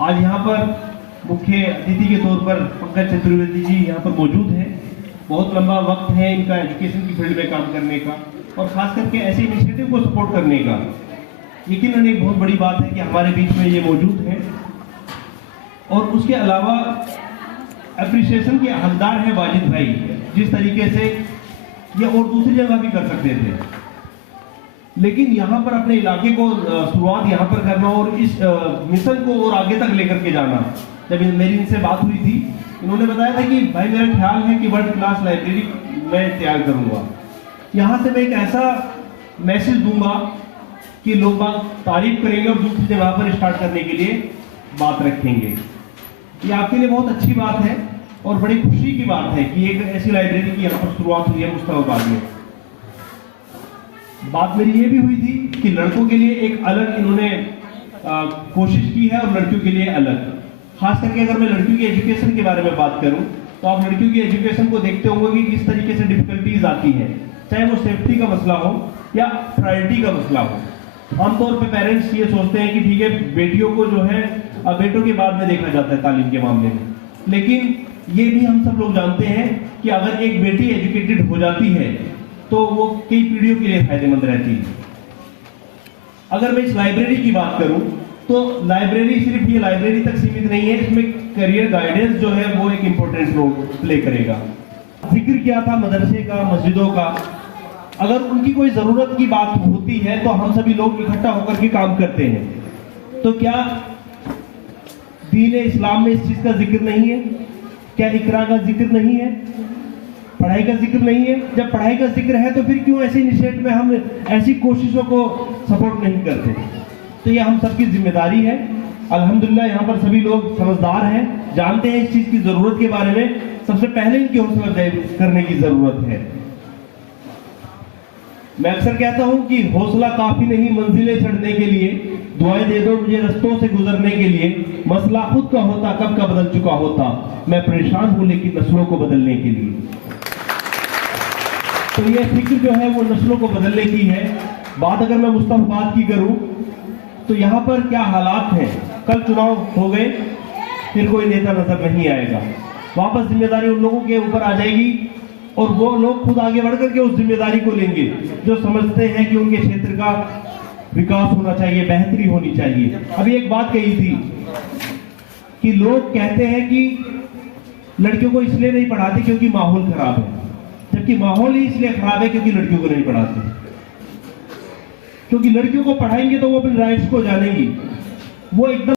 आज यहाँ पर मुख्य अतिथि के तौर पर पंकज चतुर्वेदी जी यहाँ पर मौजूद हैं। बहुत लंबा वक्त है इनका एजुकेशन की फील्ड में काम करने का और खास करके ऐसे इनिशिएटिव को सपोर्ट करने का। यकीनन एक बहुत बड़ी बात है कि हमारे बीच में ये मौजूद हैं और उसके अलावा एप्रिसिएशन के हकदार है वाजिद भाई, जिस तरीके से ये और दूसरी जगह भी कर सकते थे, लेकिन यहाँ पर अपने इलाके को शुरुआत यहाँ पर करना और इस मिशन को और आगे तक लेकर के जाना। जब मेरी इनसे बात हुई थी, इन्होंने बताया था कि भाई मेरा ख्याल है कि वर्ल्ड क्लास लाइब्रेरी मैं तैयार करूँगा। यहाँ से मैं एक ऐसा मैसेज दूंगा कि लोग बात तारीफ करेंगे और दूसरी जगह पर स्टार्ट करने के लिए बात रखेंगे। ये आपके लिए बहुत अच्छी बात है और बड़ी खुशी की बात है कि एक ऐसी लाइब्रेरी की यहाँ पर शुरुआत हुई है मुस्तफाबाद में। बात मेरी ये भी हुई थी कि लड़कों के लिए एक अलग इन्होंने कोशिश की है और लड़कियों के लिए अलग। खास करके अगर मैं लड़कियों की एजुकेशन के बारे में बात करूं तो आप लड़कियों की एजुकेशन को देखते होंगे कि किस तरीके से डिफिकल्टीज आती हैं, चाहे वो सेफ्टी का मसला हो या प्रायोरिटी का मसला हो। आमतौर पे पेरेंट्स ये सोचते हैं कि ठीक है बेटियों को जो है बेटों के बाद में देखा जाता है तालीम के मामले में, लेकिन ये भी हम सब लोग जानते हैं कि अगर एक बेटी एजुकेटेड हो जाती है तो वो कई पीढ़ियों के लिए फायदेमंद रहती है। अगर मैं इस लाइब्रेरी की बात करूं तो लाइब्रेरी सिर्फ ये लाइब्रेरी तक सीमित नहीं है, इसमें करियर गाइडेंस जो है वो एक इंपॉर्टेंट रोल प्ले करेगा। जिक्र किया था मदरसे का, मस्जिदों का। अगर उनकी कोई जरूरत की बात होती है तो हम सभी लोग इकट्ठा होकर के काम करते हैं। तो क्या दीन इस्लाम में इस चीज का जिक्र नहीं है? क्या इकरा का जिक्र नहीं है? पढ़ाई का जिक्र नहीं है? जब पढ़ाई का जिक्र है तो फिर क्यों ऐसे इनिशिएटिव में हम ऐसी कोशिशों को सपोर्ट नहीं करते? तो ये हम सबकी जिम्मेदारी है। अल्हम्दुलिल्लाह यहाँ पर सभी लोग समझदार हैं, जानते हैं इस चीज की जरूरत के बारे में। सबसे पहले इनकी हौसला अफजाई करने की जरूरत है। मैं अक्सर कहता हूं कि हौसला काफी नहीं मंजिलें चढ़ने के लिए, दुआएं दे दो मुझे रस्तों से गुजरने के लिए। मसला खुद का होता कब का बदल चुका होता, मैं परेशान हूं लेकिन नस्लों को बदलने के लिए। तो ये फिक्र जो है वो नस्लों को बदलने की है। बात अगर मैं मुस्तफाबाद की करूं तो यहाँ पर क्या हालात हैं। कल चुनाव हो गए, फिर कोई नेता नजर नहीं आएगा। वापस जिम्मेदारी उन लोगों के ऊपर आ जाएगी और वो लोग खुद आगे बढ़ करके उस जिम्मेदारी को लेंगे जो समझते हैं कि उनके क्षेत्र का विकास होना चाहिए, बेहतरी होनी चाहिए। अभी एक बात कही थी कि लोग कहते हैं कि लड़कियों को इसलिए नहीं पढ़ाते क्योंकि माहौल खराब है, जबकि माहौल ही इसलिए खराब है क्योंकि लड़कियों को नहीं पढ़ाते। क्योंकि लड़कियों को पढ़ाएंगे तो वो अपने राइट्स को जानेंगी, वो एकदम